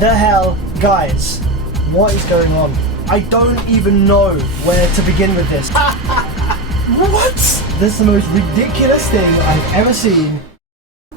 the hell, guys? What is going on? I don't even know where to begin with this. What? This is the most ridiculous thing I've ever seen.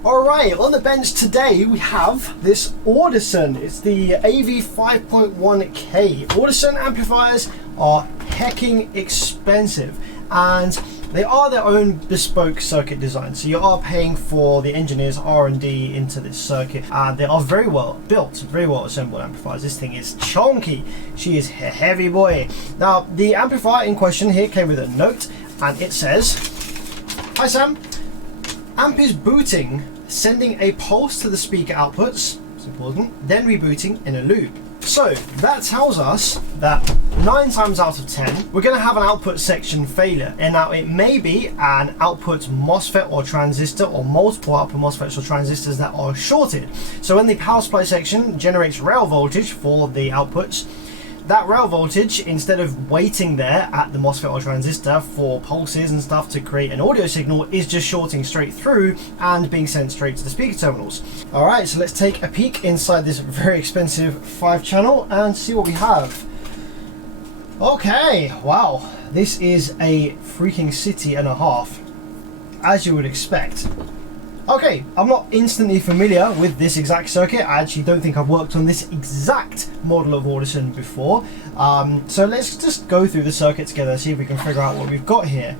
Alright, on the bench today we have this Audison. It's the AV5.1K. Audison amplifiers are hecking expensive, and they are their own bespoke circuit design. So you are paying for the engineers' R&D into this circuit, and they are very well built, very well assembled amplifiers. This thing is chunky. She is a heavy boy. Now, the amplifier in question here came with a note, and it says, "Hi Sam, amp is booting, sending a pulse to the speaker outputs," it's important, "then rebooting in a loop." So that tells us that 9 times out of 10 we're going to have an output section failure, and now it may be an output MOSFET or transistor, or multiple output MOSFETs or transistors that are shorted. So when the power supply section generates rail voltage for the outputs, that rail voltage, instead of waiting there at the MOSFET or transistor for pulses and stuff to create an audio signal, is just shorting straight through and being sent straight to the speaker terminals. Alright, so let's take a peek inside this very expensive 5-channel and see what we have. Okay, wow, this is a freaking city and a half, as you would expect. Okay, I'm not instantly familiar with this exact circuit. I actually don't think I've worked on this exact model of Audison before. So let's just go through the circuit together and see if we can figure out what we've got here.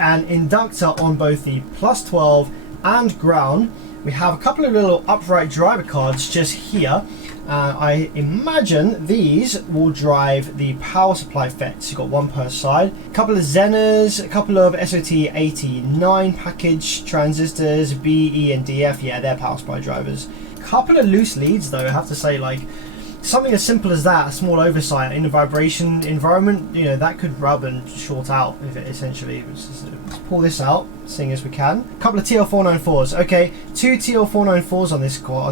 An inductor on both the plus 12 and ground. We have a couple of little upright driver cards just here. I imagine these will drive the power supply FETs. You've got one per side. A couple of Zeners, a couple of SOT89 package transistors, B, E, and DF. Yeah, they're power supply drivers. A couple of loose leads though, I have to say, like something as simple as that, a small oversight in a vibration environment, you know, that could rub and short out if it essentially. Let's pull this out, seeing as we can. A couple of TL494s. Okay, 2 TL494s on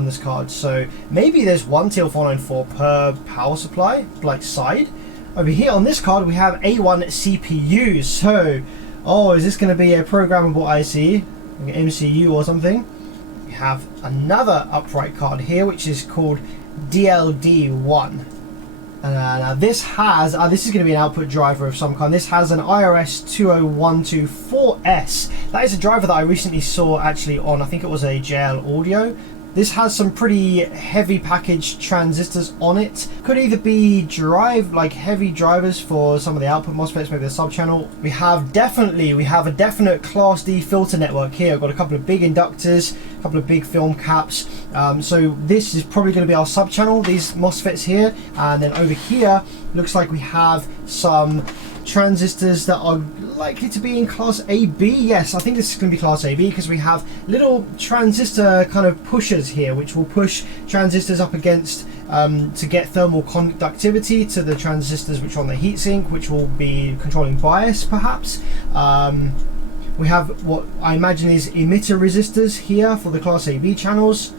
this card. So maybe there's one TL494 per power supply, like side. Over here on this card we have A1 CPUs. So, oh, is this going to be a programmable IC, like an MCU or something? We have another upright card here, which is called DLD1. Now this has, this is going to be an output driver of some kind. This has an IRS 20124S. That is a driver that I recently saw actually on, I think it was a JL Audio. This has some pretty heavy packaged transistors on it. Could either be heavy drivers for some of the output MOSFETs, maybe the sub-channel. We have a definite Class D filter network here. I've got a couple of big inductors, a couple of big film caps. So this is probably going to be our sub-channel, these MOSFETs here. And then over here, looks like we have some transistors that are likely to be in class AB. Yes, I think this is going to be class AB because we have little transistor kind of pushers here which will push transistors up against to get thermal conductivity to the transistors which are on the heatsink, which will be controlling bias perhaps. We have what I imagine is emitter resistors here for the class AB channels,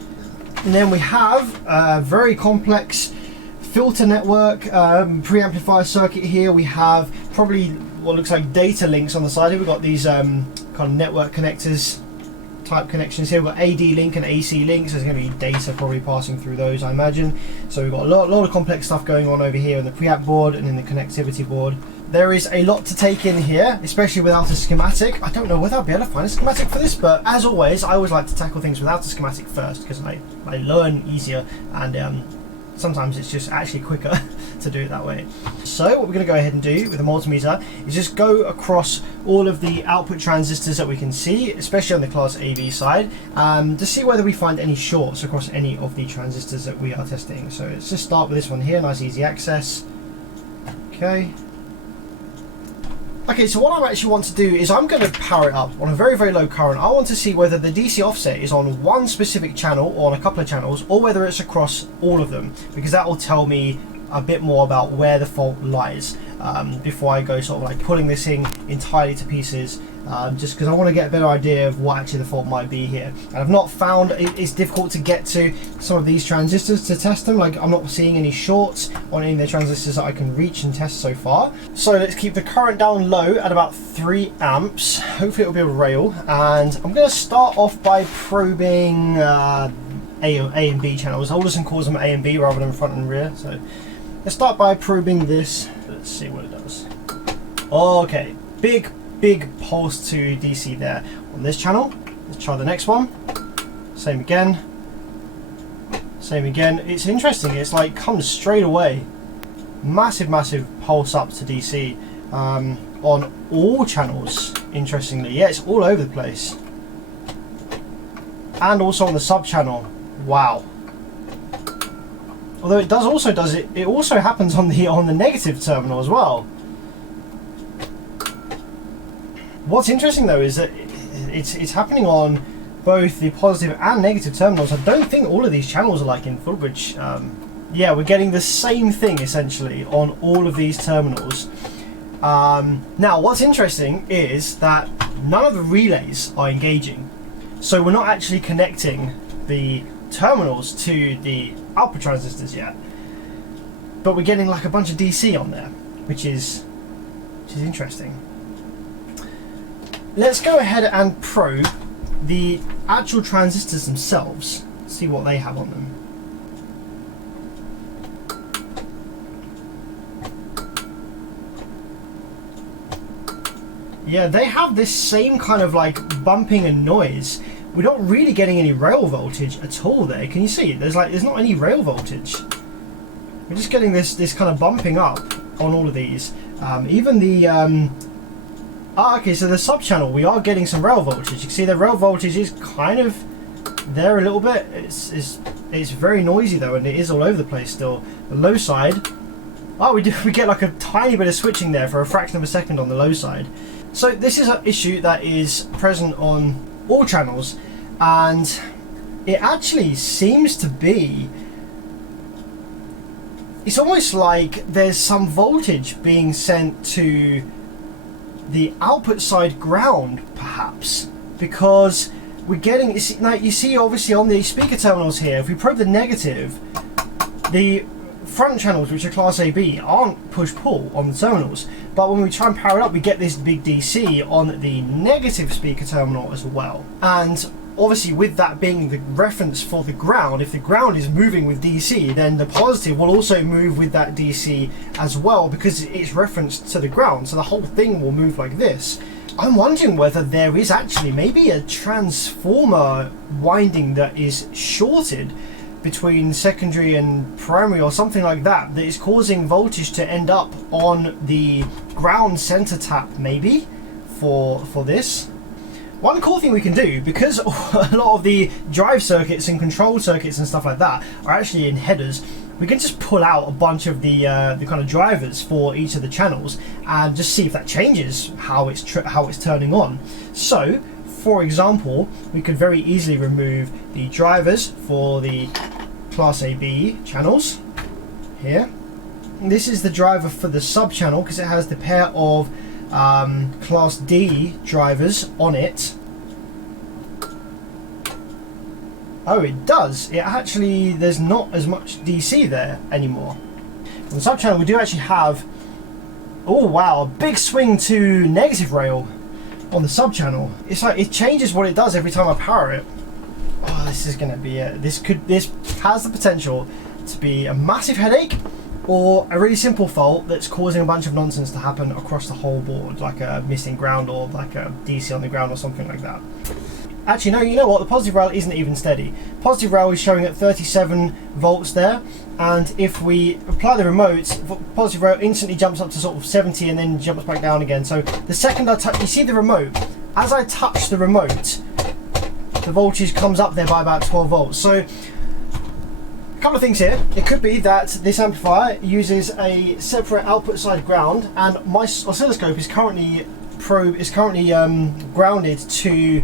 and then we have a very complex filter network preamplifier circuit here. We have probably what looks like data links on the side here. We've got these kind of network connectors type connections here. We've got AD link and AC links. There's going to be data probably passing through those, I imagine. So we've got a lot of complex stuff going on over here in the preamp board and in the connectivity board. There is a lot to take in here, especially without a schematic. I don't know whether I'll be able to find a schematic for this, but as always, I always like to tackle things without a schematic first because I learn easier, and sometimes it's just actually quicker to do it that way. So what we're going to go ahead and do with the multimeter is just go across all of the output transistors that we can see, especially on the class AV side, to see whether we find any shorts across any of the transistors that we are testing. So let's just start with this one here, nice easy access. Okay, so what I actually want to do is I'm going to power it up on a very, very low current. I want to see whether the DC offset is on one specific channel or on a couple of channels, or whether it's across all of them, because that will tell me a bit more about where the fault lies before I go sort of like pulling this thing entirely to pieces, just because I want to get a better idea of what actually the fault might be here. And I've not found, it's difficult to get to some of these transistors to test them. Like, I'm not seeing any shorts on any of the transistors that I can reach and test so far. So let's keep the current down low at about 3 amps. Hopefully it'll be a rail, and I'm going to start off by probing A and B channels. Audison calls them A and B rather than front and rear. So let's start by probing this. Let's see what it does. Okay, big pulse to DC there on this channel. Let's try the next one. Same again. Same again. It's interesting. It's like comes straight away. Massive pulse up to DC on all channels. Interestingly, yeah, it's all over the place. And also on the sub channel. Wow. Although it also happens on the negative terminal as well. What's interesting though is that it's happening on both the positive and negative terminals. I don't think all of these channels are like in full bridge. Yeah, we're getting the same thing essentially on all of these terminals. Now, what's interesting is that none of the relays are engaging. So we're not actually connecting the terminals to the output transistors yet. But we're getting like a bunch of DC on there, which is interesting. Let's go ahead and probe the actual transistors themselves, see what they have on them. Yeah, they have this same kind of like bumping and noise. We're not really getting any rail voltage at all there. Can you see? There's not any rail voltage. We're just getting this kind of bumping up on all of these. Even the okay, so the sub channel, we are getting some rail voltage. You can see the rail voltage is kind of there a little bit. It's very noisy though, and it is all over the place still. The low side, oh, we get like a tiny bit of switching there for a fraction of a second on the low side. So this is an issue that is present on all channels, and it actually seems to be, it's almost like there's some voltage being sent to the output side ground perhaps, because we're getting, now you see obviously on the speaker terminals here, if we probe the negative, the front channels, which are class AB, aren't push-pull on the terminals, but when we try and power it up we get this big DC on the negative speaker terminal as well. And obviously with that being the reference for the ground, if the ground is moving with DC, then the positive will also move with that DC as well, because it's referenced to the ground, so the whole thing will move like this. I'm wondering whether there is actually maybe a transformer winding that is shorted between secondary and primary or something like that, that is causing voltage to end up on the ground center tap maybe for this. One cool thing we can do, because a lot of the drive circuits and control circuits and stuff like that are actually in headers, we can just pull out a bunch of the kind of drivers for each of the channels and just see if that changes how it's turning on. So for example, we could very easily remove the drivers for the class AB channels here. And this is the driver for the sub channel because it has the pair of class D drivers on it. Oh, it does. It actually, there's not as much DC there anymore. On the sub channel we do actually have, oh wow, a big swing to negative rail on the sub channel. It's like it changes what it does every time I power it. Oh, this is gonna be this has the potential to be a massive headache or a really simple fault that's causing a bunch of nonsense to happen across the whole board, like a missing ground or like a DC on the ground or something like that. Actually, no, you know what? The positive rail isn't even steady. Positive rail is showing at 37 volts there, and if we apply the remote, positive rail instantly jumps up to sort of 70 and then jumps back down again. So the second I touch, you see the remote, as I touch the remote, the voltage comes up there by about 12 volts. So a couple of things here. It could be that this amplifier uses a separate output side ground, and my oscilloscope is currently grounded to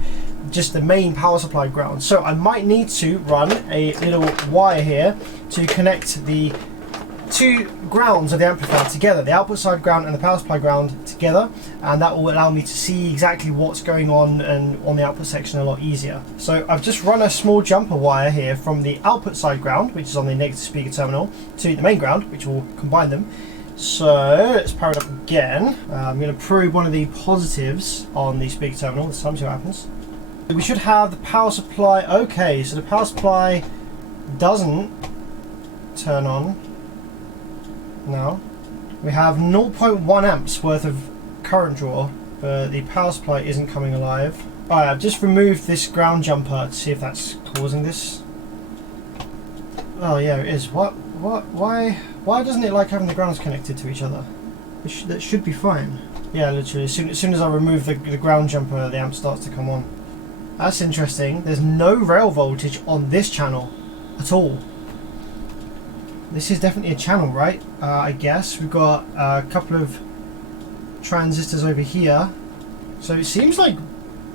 just the main power supply ground. So I might need to run a little wire here to connect the two grounds of the amplifier together, the output side ground and the power supply ground together, and that will allow me to see exactly what's going on and on the output section a lot easier. So I've just run a small jumper wire here from the output side ground, which is on the negative speaker terminal, to the main ground, which will combine them. So let's power it up again. I'm going to probe one of the positives on the speaker terminal this time, see what happens. We should have the power supply. Okay, so the power supply doesn't turn on now. We have 0.1 amps worth of current draw, but the power supply isn't coming alive. Alright, I've just removed this ground jumper to see if that's causing this. Oh yeah, it is. Why doesn't it like having the grounds connected to each other? That should be fine. Yeah, literally, as soon as I remove the ground jumper, the amp starts to come on. That's interesting. There's no rail voltage on this channel at all. This is definitely a channel, right? I guess. We've got a couple of transistors over here. So it seems like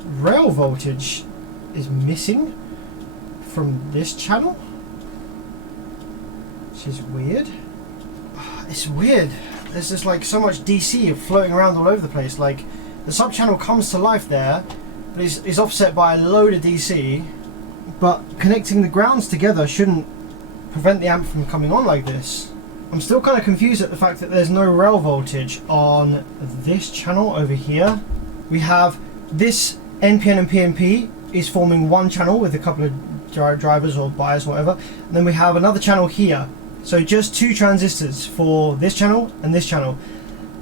rail voltage is missing from this channel, which is weird. It's weird. There's just like so much DC floating around all over the place. Like the sub channel comes to life there, but is offset by a load of DC. But connecting the grounds together shouldn't prevent the amp from coming on like this. I'm still kind of confused at the fact that there's no rail voltage on this channel over here. We have this NPN and PNP is forming one channel with a couple of drivers or bias or whatever, and then we have another channel here. So just two transistors for this channel and this channel.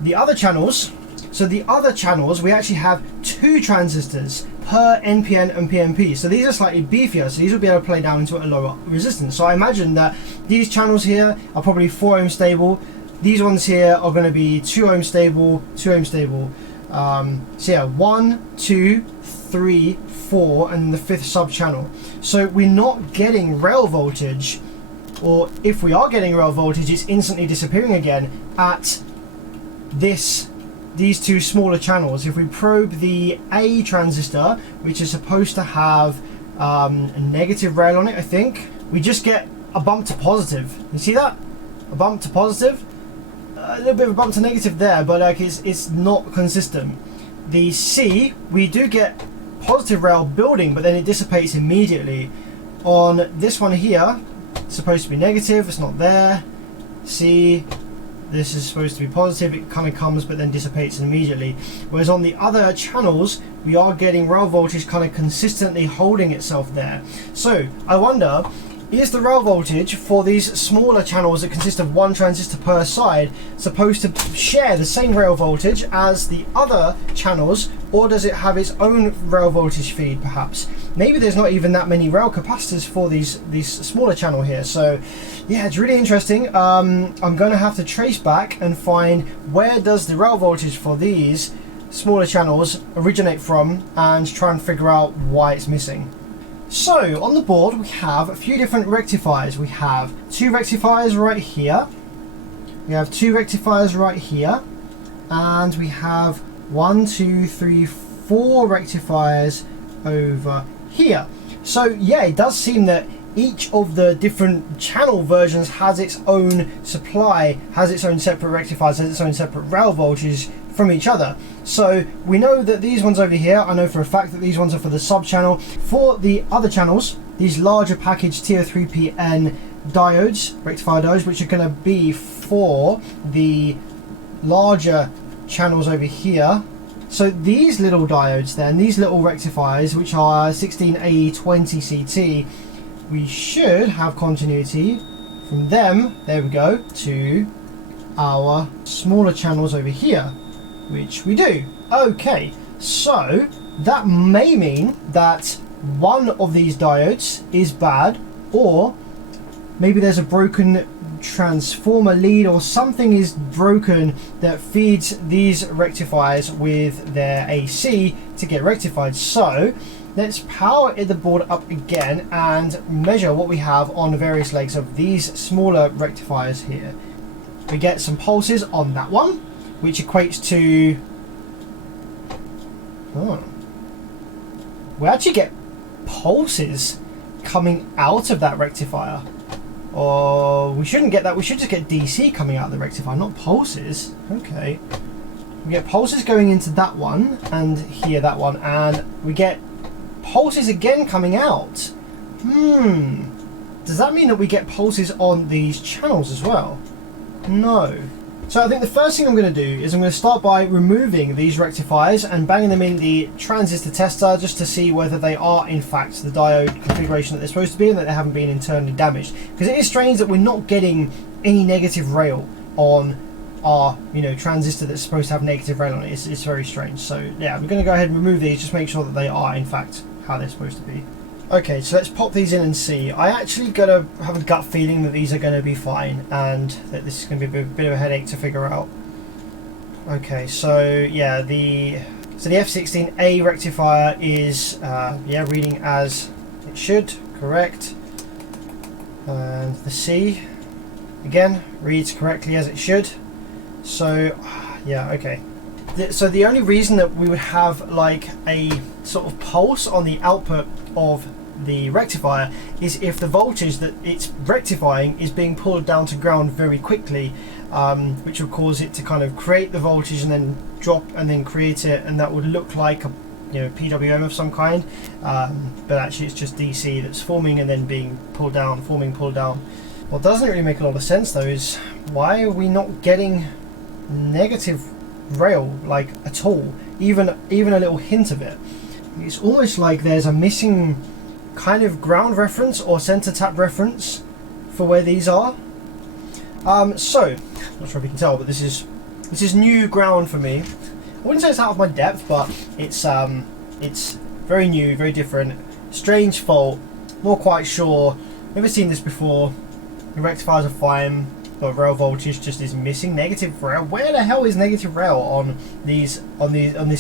The other channels, we actually have two transistors per NPN and PNP. So these are slightly beefier, so these will be able to play down into a lower resistance. So I imagine that these channels here are probably 4 ohm stable. These ones here are going to be 2 ohm stable, 2 ohm stable. So yeah, 1, 2, 3, 4, and the 5th sub channel. So we're not getting rail voltage, or if we are getting rail voltage, it's instantly disappearing again at these two smaller channels. If we probe the A transistor, which is supposed to have a negative rail on it, I think, we just get a bump to positive. You see that? A bump to positive? A little bit of a bump to negative there, but like it's not consistent. The C, we do get positive rail building, but then it dissipates immediately. On this one here, it's supposed to be negative, it's not there. C, this is supposed to be positive, it kind of comes but then dissipates immediately. Whereas on the other channels, we are getting rail voltage kind of consistently holding itself there. So I wonder, is the rail voltage for these smaller channels that consist of one transistor per side supposed to share the same rail voltage as the other channels, or does it have its own rail voltage feed perhaps? Maybe there's not even that many rail capacitors for these smaller channel here. So yeah, it's really interesting. I'm going to have to trace back and find where does the rail voltage for these smaller channels originate from and try and figure out why it's missing. So on the board we have a few different rectifiers. We have 2 rectifiers right here, we have 2 rectifiers right here, and we have 1, 2, 3, 4 rectifiers over here. So yeah, it does seem that each of the different channel versions has its own supply, has its own separate rectifiers, has its own separate rail voltages from each other. So we know that these ones over here, I know for a fact that these ones are for the sub channel. For the other channels, these larger packaged TO3PN diodes, rectifier diodes, which are going to be for the larger channels over here. So these little diodes then, these little rectifiers, which are 16A20CT, we should have continuity from them, there we go, to our smaller channels over here, which we do. Okay, so that may mean that one of these diodes is bad, or maybe there's a broken transformer lead or something is broken that feeds these rectifiers with their AC to get rectified. So let's power the board up again and measure what we have on the various legs of these smaller rectifiers here. We get some pulses on that one, which equates to, we actually get pulses coming out of that rectifier. Or we shouldn't get that, we should just get DC coming out of the rectifier, not pulses. Okay. We get pulses going into that one, and here that one, and we get pulses again coming out. Does that mean that we get pulses on these channels as well? No. So I think the first thing I'm going to do is I'm going to start by removing these rectifiers and banging them in the transistor tester just to see whether they are in fact the diode configuration that they're supposed to be and that they haven't been internally damaged. Because it is strange that we're not getting any negative rail on our transistor that's supposed to have negative rail on it. It's very strange. So yeah, I'm going to go ahead and remove these, just make sure that they are in fact how they're supposed to be. Okay, so let's pop these in and see. I actually gotta have a gut feeling that these are going to be fine and that this is going to be a bit of a headache to figure out. Okay, so yeah, the F16A rectifier is reading as it should, correct. And the C again reads correctly as it should. So yeah, okay. So the only reason that we would have like a sort of pulse on the output of the rectifier is if the voltage that it's rectifying is being pulled down to ground very quickly, which will cause it to kind of create the voltage and then drop and then create it, and that would look like a PWM of some kind, but actually it's just DC that's forming and then being pulled down, forming, pulled down. What doesn't really make a lot of sense though is why are we not getting negative rail like at all, even a little hint of it. It's almost like there's a missing kind of ground reference or center tap reference for where these are. So not sure if you can tell, but this is new ground for me. I wouldn't say it's out of my depth, but it's very new, very different, strange fault, not quite sure, never seen this before. The rectifiers are fine, but rail voltage just is missing negative rail. Where the hell is negative rail on this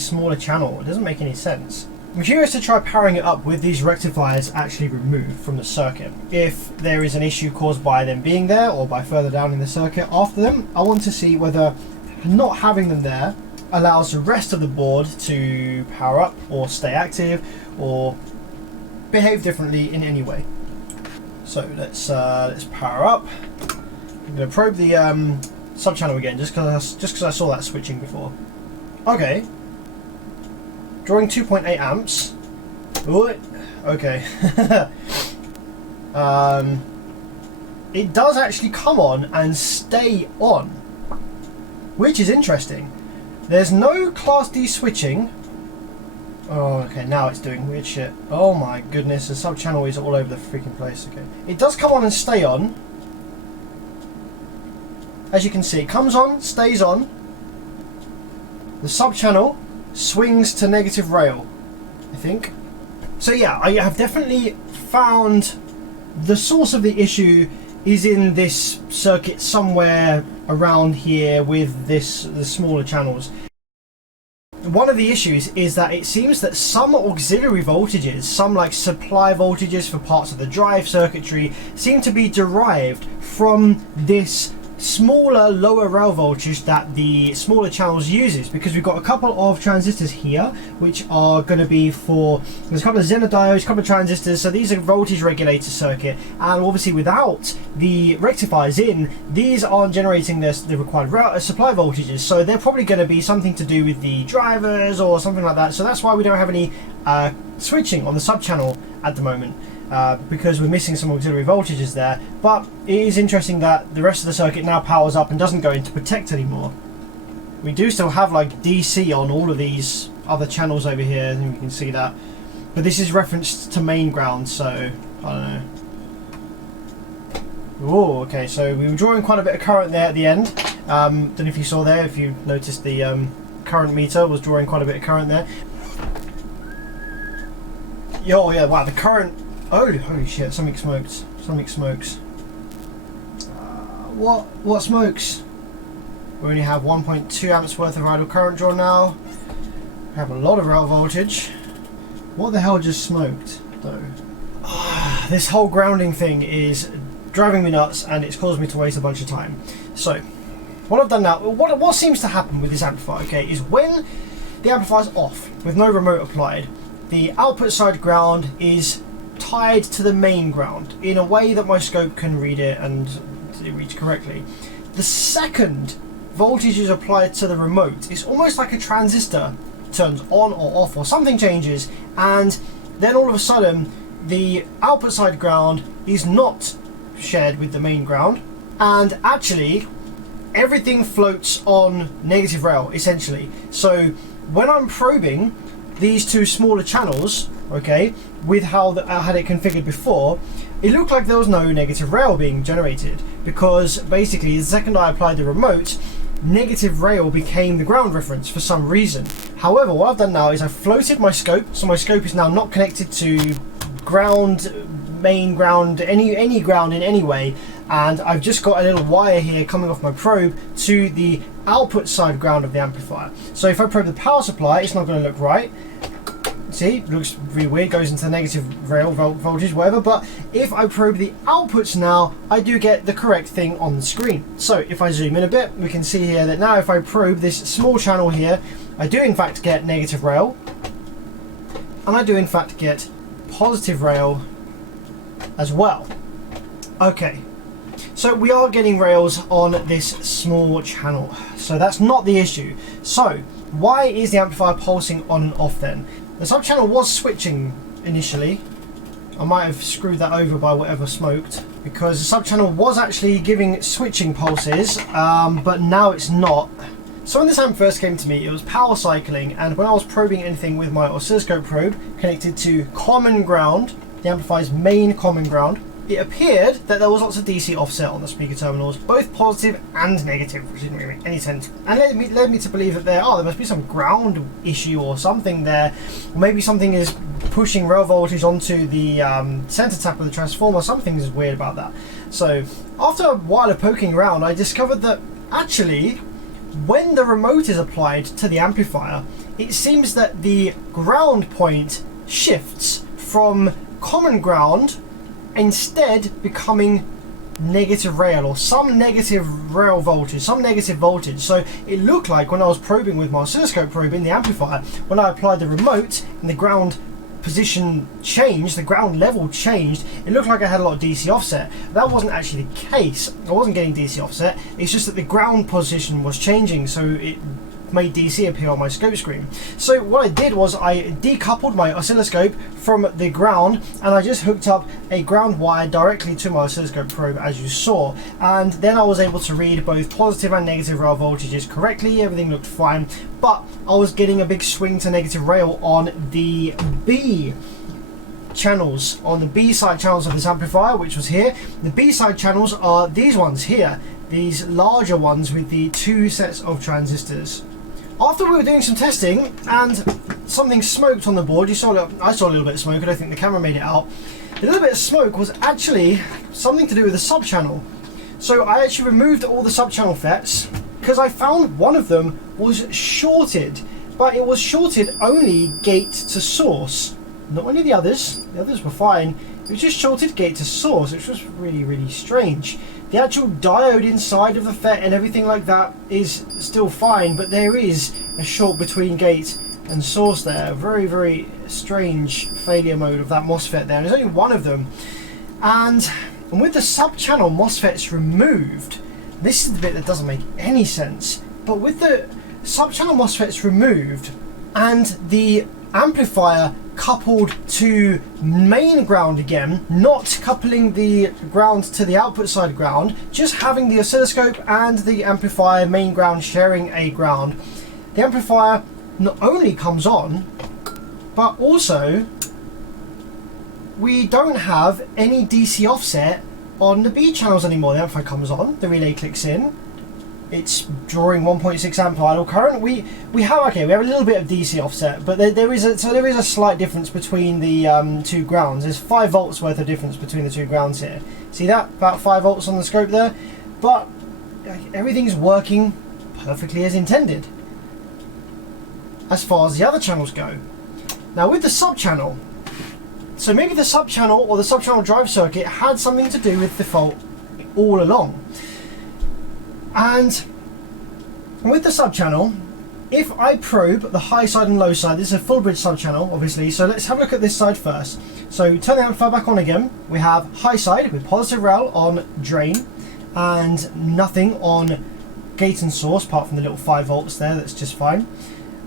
smaller channel? It doesn't make any sense. I'm curious to try powering it up with these rectifiers actually removed from the circuit. If there is an issue caused by them being there or by further down in the circuit after them, I want to see whether not having them there allows the rest of the board to power up or stay active or behave differently in any way. So let's power up. I'm going to probe the sub channel again just because I saw that switching before. Okay. Drawing 2.8 amps. Ooh, okay. It does actually come on and stay on, which is interesting. There's no Class D switching. Oh, okay, now it's doing weird shit. Oh my goodness, the sub channel is all over the freaking place. Okay, it does come on and stay on. As you can see, it comes on, stays on. The sub channel swings to negative rail, I think. So yeah, I have definitely found the source of the issue is in this circuit somewhere around here with the smaller channels. One of the issues is that it seems that some auxiliary voltages, some like supply voltages for parts of the drive circuitry, seem to be derived from this smaller lower rail voltage that the smaller channels uses, because we've got a couple of transistors here which are going to be for, there's a couple of Zener diodes, a couple of transistors, so these are voltage regulator circuit, and obviously without the rectifiers in, these aren't generating the required supply voltages, so they're probably going to be something to do with the drivers or something like that. So that's why we don't have any switching on the sub channel at the moment. Because we're missing some auxiliary voltages there. But it is interesting that the rest of the circuit now powers up and doesn't go into protect anymore. We do still have like DC on all of these other channels over here, and you can see that. But this is referenced to main ground, so I don't know. Oh, okay, so we were drawing quite a bit of current there at the end. Don't know if you saw there, if you noticed the current meter was drawing quite a bit of current there. Oh yeah, wow, the current. Oh, holy shit, something smokes. Something smokes. What smokes? We only have 1.2 amps worth of idle current drawn now. We have a lot of rail voltage. What the hell just smoked, though? This whole grounding thing is driving me nuts, and it's caused me to waste a bunch of time. So, what I've done now, what seems to happen with this amplifier, okay, is when the amplifier's off, with no remote applied, the output side ground is tied to the main ground in a way that my scope can read it and it reads correctly. The second voltage is applied to the remote, it's almost like a transistor turns on or off or something changes, and then all of a sudden the output side ground is not shared with the main ground, and actually everything floats on negative rail essentially. So when I'm probing these two smaller channels, okay, with how I had it configured before, it looked like there was no negative rail being generated, because basically the second I applied the remote, negative rail became the ground reference for some reason. However, what I've done now is I've floated my scope, so my scope is now not connected to ground, main ground, any ground in any way, and I've just got a little wire here coming off my probe to the output side ground of the amplifier. So if I probe the power supply, it's not going to look right. See, it looks really weird, goes into the negative rail voltage, whatever, but if I probe the outputs now, I do get the correct thing on the screen. So if I zoom in a bit, we can see here that now if I probe this small channel here, I do in fact get negative rail, and I do in fact get positive rail as well. Okay, so we are getting rails on this small channel, so that's not the issue. So why is the amplifier pulsing on and off then? The sub-channel was switching initially. I might have screwed that over by whatever smoked, because the sub-channel was actually giving switching pulses, but now it's not. So when this amp first came to me, it was power cycling, and when I was probing anything with my oscilloscope probe connected to common ground, the amplifier's main common ground, it appeared that there was lots of DC offset on the speaker terminals, both positive and negative, which didn't really make any sense, and led me to believe that there must be some ground issue or something there. Maybe something is pushing rail voltage onto the center tap of the transformer. Something is weird about that. So after a while of poking around, I discovered that actually when the remote is applied to the amplifier, it seems that the ground point shifts from common ground instead becoming negative rail, or some negative rail voltage, some negative voltage. So it looked like when I was probing with my oscilloscope probe in the amplifier, when I applied the remote and the ground position changed, the ground level changed, it looked like I had a lot of DC offset. That wasn't actually the case. I wasn't getting DC offset, it's just that the ground position was changing, so it made DC appear on my scope screen. So what I did was I decoupled my oscilloscope from the ground, and I just hooked up a ground wire directly to my oscilloscope probe, as you saw, and then I was able to read both positive and negative rail voltages correctly. Everything looked fine, but I was getting a big swing to negative rail on the B channels, on the B side channels of this amplifier, which was here. The B side channels are these ones here, these larger ones with the two sets of transistors. After we were doing some testing and something smoked on the board, I saw a little bit of smoke, I don't think the camera made it out. The little bit of smoke was actually something to do with the sub-channel. So I actually removed all the sub-channel FETs, because I found one of them was shorted, but it was shorted only gate to source. Not any of the others were fine. It was just shorted gate to source, which was really, really strange. The actual diode inside of the FET and everything like that is still fine, but there is a short between gate and source there. Very, very strange failure mode of that MOSFET there. And there's only one of them. And with the sub-channel MOSFETs removed, this is the bit that doesn't make any sense, but with the sub-channel MOSFETs removed and the amplifier coupled to main ground again, not coupling the ground to the output side ground, just having the oscilloscope and the amplifier main ground sharing a ground, the amplifier not only comes on, but also we don't have any DC offset on the B channels anymore. The amplifier comes on, the relay clicks in, it's drawing 1.6 amp idle current. We have a little bit of DC offset, but there is a slight difference between the two grounds. There's 5 volts worth of difference between the two grounds here. See that? About 5 volts on the scope there, but everything's working perfectly as intended as far as the other channels go. Now with the sub-channel, so maybe the sub-channel or the sub-channel drive circuit had something to do with the fault all along. And with the sub-channel, if I probe the high side and low side, this is a full bridge sub-channel obviously, so let's have a look at this side first. So turn the amplifier back on again, we have high side with positive rail on drain and nothing on gate and source apart from the little 5 volts there, that's just fine.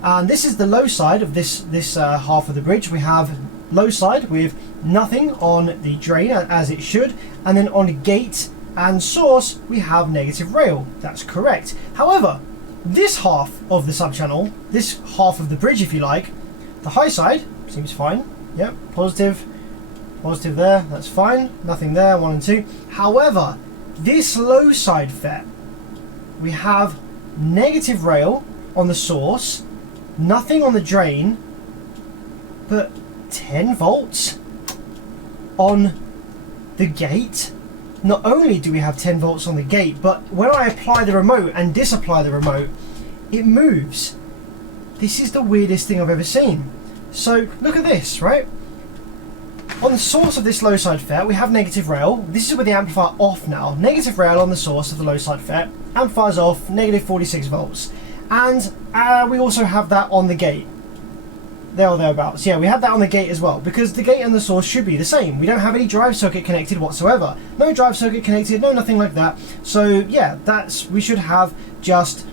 And this is the low side of this half of the bridge. We have low side with nothing on the drain as it should, and then on the gate and source we have negative rail. That's correct. However, this half of the subchannel, this half of the bridge if you like, the high side seems fine. Yep, positive there, that's fine. Nothing there, 1 and 2. However, this low side FET, we have negative rail on the source, nothing on the drain, but 10 volts on the gate. Not only do we have 10 volts on the gate, but when I apply the remote and disapply the remote, it moves. This is the weirdest thing I've ever seen. So look at this, right? On the source of this low side FET, we have negative rail. This is with the amplifier off now. Negative rail on the source of the low side FET. Amplifier's off, negative 46 volts. And we also have that on the gate. There or thereabouts. Yeah, we have that on the gate as well, because the gate and the source should be the same. We don't have any drive circuit connected whatsoever. No drive circuit connected, no nothing like that. So yeah, we should have just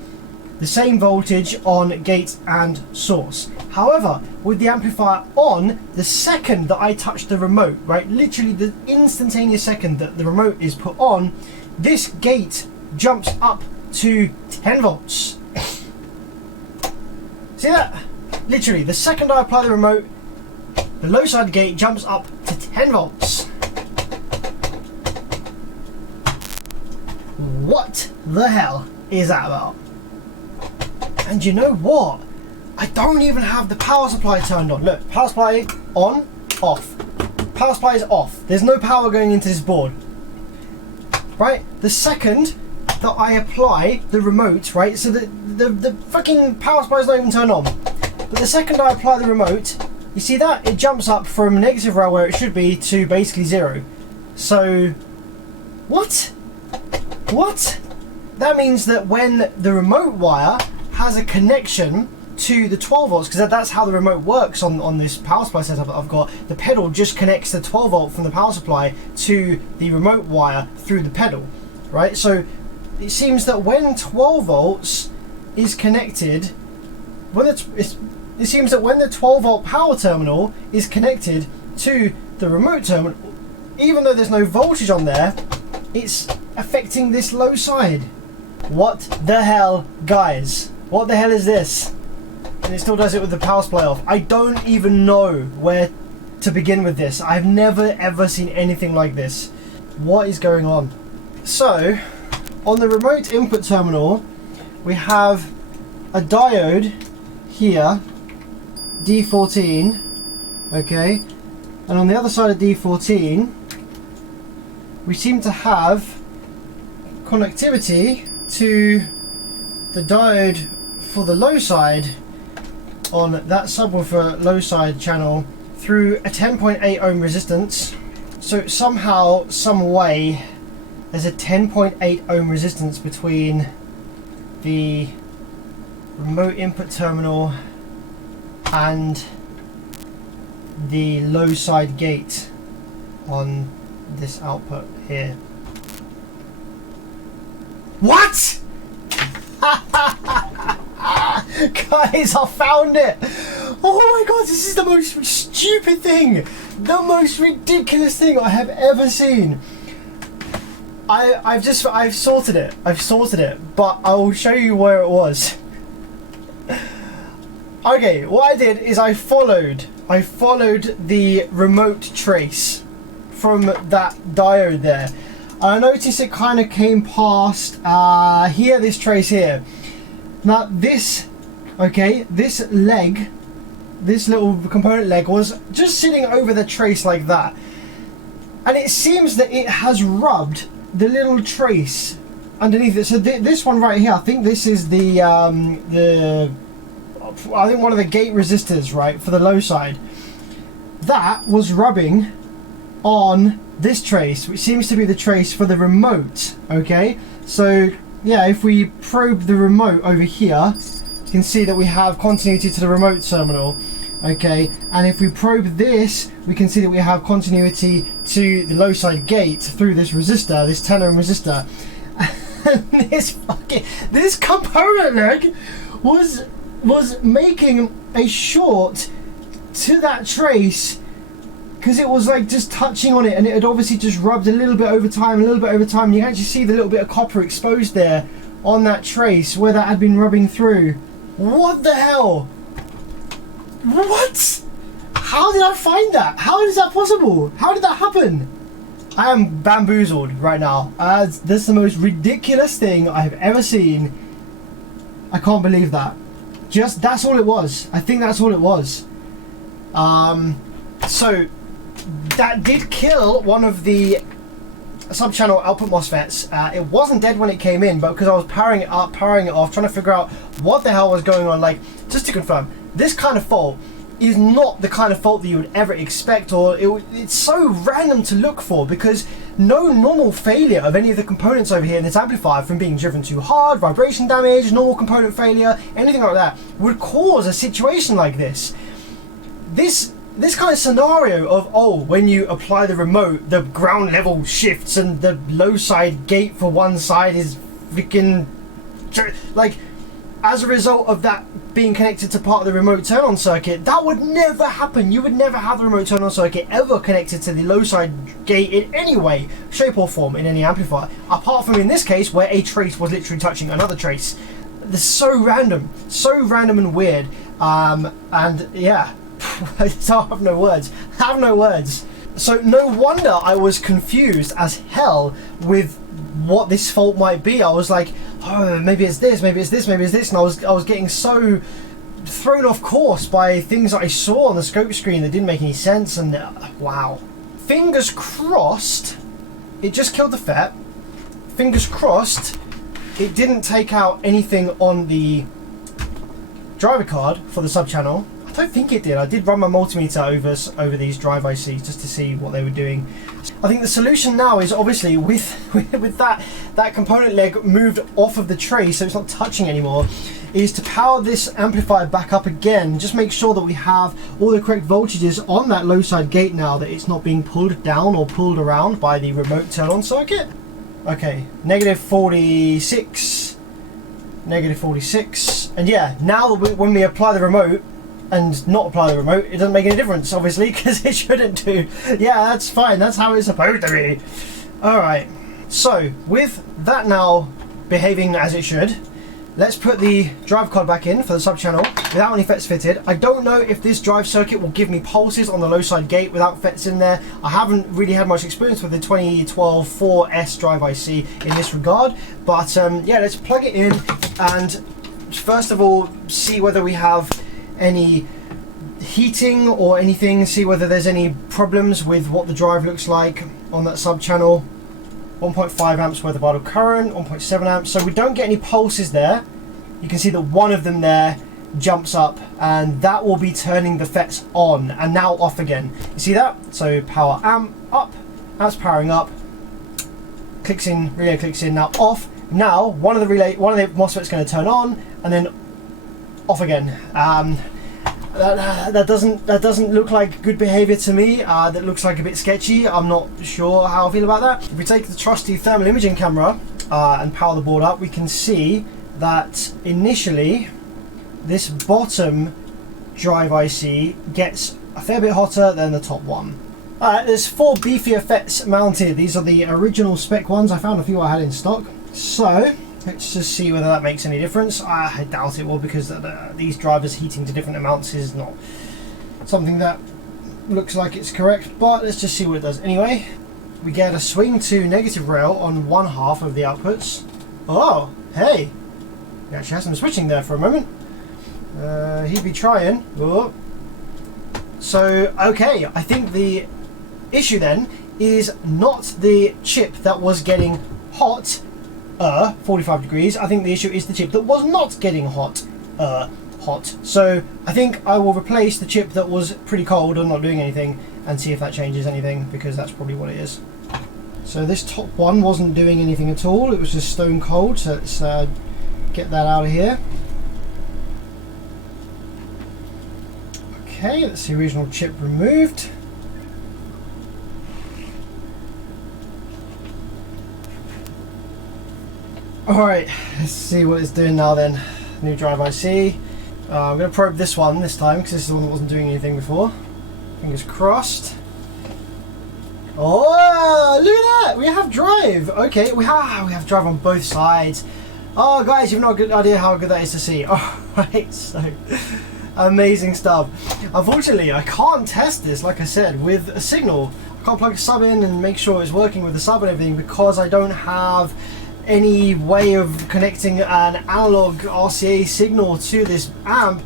the same voltage on gate and source. However, with the amplifier on, the second that I touch the remote, right, literally the instantaneous second that the remote is put on, this gate jumps up to 10 volts. See that? Literally, the second I apply the remote, the low side gate jumps up to 10 volts. What the hell is that about? And you know what? I don't even have the power supply turned on. Look, power supply on, off. Power supply is off. There's no power going into this board. Right? The second that I apply the remote, right? So the fucking power supply is not even turned on. But the second I apply the remote, you see that? It jumps up from negative rail where it should be to basically 0. So, what? What? That means that when the remote wire has a connection to the 12 volts, because that's how the remote works on this power supply setup that I've got, the pedal just connects the 12 volt from the power supply to the remote wire through the pedal, right? So it seems that when 12 volts is connected, it seems that when the 12 volt power terminal is connected to the remote terminal, even though there's no voltage on there, it's affecting this low side. What the hell, guys? What the hell is this? And it still does it with the power supply off. I don't even know where to begin with this. I've never ever seen anything like this. What is going on? So, on the remote input terminal, we have a diode here, D14, okay, and on the other side of D14 we seem to have connectivity to the diode for the low side on that subwoofer low side channel through a 10.8 ohm resistance. So somehow, some way, there's a 10.8 ohm resistance between the remote input terminal and the low side gate on this output here. What? Guys, I found it! Oh my god, this is the most stupid thing! The most ridiculous thing I have ever seen. I've sorted it. But I will show you where it was. Okay, what I did is I followed the remote trace from that diode there. I noticed it kind of came past here, this trace here. Now this, okay, this leg, this little component leg was just sitting over the trace like that. And it seems that it has rubbed the little trace underneath it. So this one right here, I think this is I think one of the gate resistors, right, for the low side. That was rubbing on this trace, which seems to be the trace for the remote, okay? So, yeah, if we probe the remote over here, you can see that we have continuity to the remote terminal, okay? And if we probe this, we can see that we have continuity to the low side gate through this resistor, this 10 ohm resistor. And this component leg was making a short to that trace because it was like just touching on it, and it had obviously just rubbed a little bit over time, a little bit over time, and you can actually see the little bit of copper exposed there on that trace where that had been rubbing through. What the hell? What? How did I find that? How is that possible? How did that happen? I am bamboozled right now. This is the most ridiculous thing I have ever seen. I can't believe that. Just, that's all it was. I think that's all it was. So that did kill one of the sub-channel output MOSFETs. It wasn't dead when it came in, but because I was powering it up, powering it off, trying to figure out what the hell was going on. Like, just to confirm, this kind of fault is not the kind of fault that you would ever expect, or it's so random to look for, because no normal failure of any of the components over here in this amplifier, from being driven too hard, vibration damage, normal component failure, anything like that, would cause a situation like this. This kind of scenario of, oh, when you apply the remote, the ground level shifts and the low side gate for one side is freaking, like, as a result of that being connected to part of the remote turn on circuit, that would never happen. You would never have the remote turn on circuit ever connected to the low side gate in any way, shape or form in any amplifier, apart from in this case where a trace was literally touching another trace. This is so random and weird, and yeah. I have no words. I have no words. So no wonder I was confused as hell with what this fault might be. I was like, oh, maybe it's this, maybe it's this, maybe it's this, and I was getting so thrown off course by things that I saw on the scope screen that didn't make any sense. And wow, fingers crossed, it just killed the FET. Fingers crossed, it didn't take out anything on the driver card for the sub channel. I don't think it did. I did run my multimeter over these drive ICs just to see what they were doing. I think the solution now is obviously with that component leg moved off of the tray so it's not touching anymore, is to power this amplifier back up again. Just make sure that we have all the correct voltages on that low side gate now, that it's not being pulled down or pulled around by the remote turn on circuit. Okay, negative 46, negative 46, and yeah, now when we apply the remote and not apply the remote, it doesn't make any difference, obviously, because it shouldn't do. Yeah, that's fine, that's how it's supposed to be. Alright, so with that now behaving as it should, let's put the drive card back in for the sub channel without any FETs fitted. I don't know if this drive circuit will give me pulses on the low side gate without FETs in there. I haven't really had much experience with the 2012 4S drive IC in this regard, but yeah, let's plug it in and first of all see whether we have any heating or anything, see whether there's any problems with what the drive looks like on that sub channel. 1.5 amps worth of idle current, 1.7 amps, so we don't get any pulses there. You can see that one of them there jumps up, and that will be turning the FETs on and now off again. You see that? So power amp up, amps powering up, clicks in, relay clicks in, now off. Now one of the MOSFETs going to turn on and then off again. That doesn't look like good behavior to me. That looks like a bit sketchy. I'm not sure how I feel about that. If we take the trusty thermal imaging camera and power the board up, we can see that initially this bottom drive IC gets a fair bit hotter than the top one. There's 4 beefier FETs mounted. These are the original spec ones. I found a few I had in stock. So let's just see whether that makes any difference. I doubt it will, because these drivers heating to different amounts is not something that looks like it's correct, but let's just see what it does. Anyway, we get a swing to negative rail on one half of the outputs. Oh, hey, we actually had some switching there for a moment. He'd be trying. Oh. So, okay, I think the issue then is not the chip that was getting hot, 45 degrees. I think the issue is the chip that was not getting hot, hot. So I think I will replace the chip that was pretty cold and not doing anything and see if that changes anything, because that's probably what it is. So this top one wasn't doing anything at all, it was just stone cold, so let's get that out of here. Okay, that's the original chip removed. Alright, let's see what it's doing now then. New drive IC. I'm going to probe this one this time, because this is the one that wasn't doing anything before. Fingers crossed. Oh, look at that! We have drive. Okay, we have drive on both sides. Oh, guys, you've not a good idea how good that is to see. Oh, right, so amazing stuff. Unfortunately, I can't test this, like I said, with a signal. I can't plug a sub in and make sure it's working with the sub and everything because I don't have any way of connecting an analog RCA signal to this amp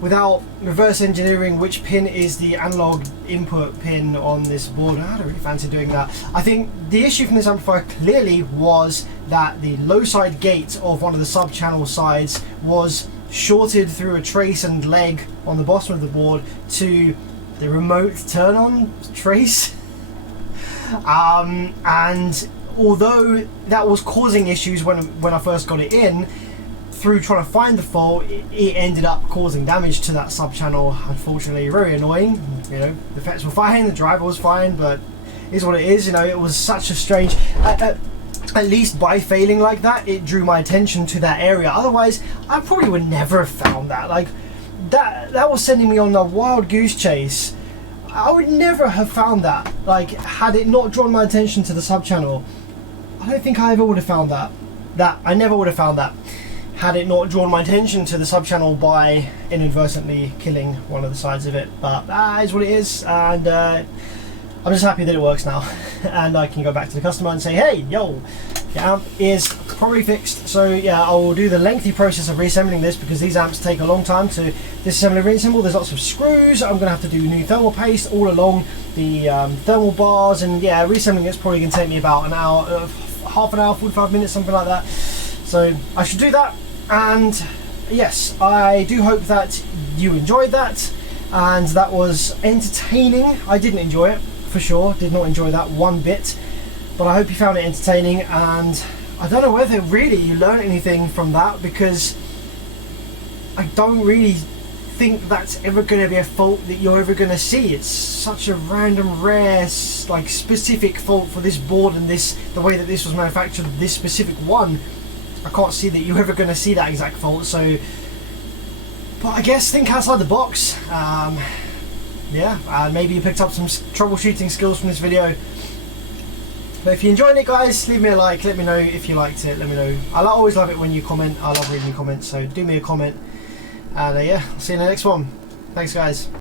without reverse engineering which pin is the analog input pin on this board. I don't really fancy doing that. I think the issue from this amplifier clearly was that the low side gate of one of the sub channel sides was shorted through a trace and leg on the bottom of the board to the remote turn on trace. And although that was causing issues when I first got it in, through trying to find the fault, it ended up causing damage to that sub channel. Unfortunately, very annoying. You know, the effects were fine, the driver was fine, but it is what it is. You know, it was such a strange. At least by failing like that, it drew my attention to that area. Otherwise, I probably would never have found that. Like that was sending me on a wild goose chase. I would never have found that. Like, had it not drawn my attention to the sub channel, I don't think I ever would have found that. I never would have found that. Had it not drawn my attention to the sub channel by inadvertently killing one of the sides of it. But that is what it is, and I'm just happy that it works now. And I can go back to the customer and say, hey, yo, your amp is probably fixed. So yeah, I will do the lengthy process of reassembling this because these amps take a long time to disassemble and reassemble. There's lots of screws. I'm going to have to do new thermal paste all along the thermal bars, and yeah, reassembling it's probably going to take me about an hour, half an hour, 45 minutes, something like that. So I should do that. And yes, I do hope that you enjoyed that and that was entertaining. I didn't enjoy it, for sure, did not enjoy that one bit, but I hope you found it entertaining, and I don't know whether really you learned anything from that because I don't really think that's ever going to be a fault that you're ever going to see. It's such a random, rare, like specific fault for this board and the way that this was manufactured, this specific one. I can't see that you're ever going to see that exact fault, so, but I guess think outside the box. Yeah, maybe you picked up some troubleshooting skills from this video. But if you enjoyed it, guys, leave me a like, let me know if you liked it, let me know. I always love it when you comment, I love reading your comments, so do me a comment. And yeah, I'll see you in the next one. Thanks, guys.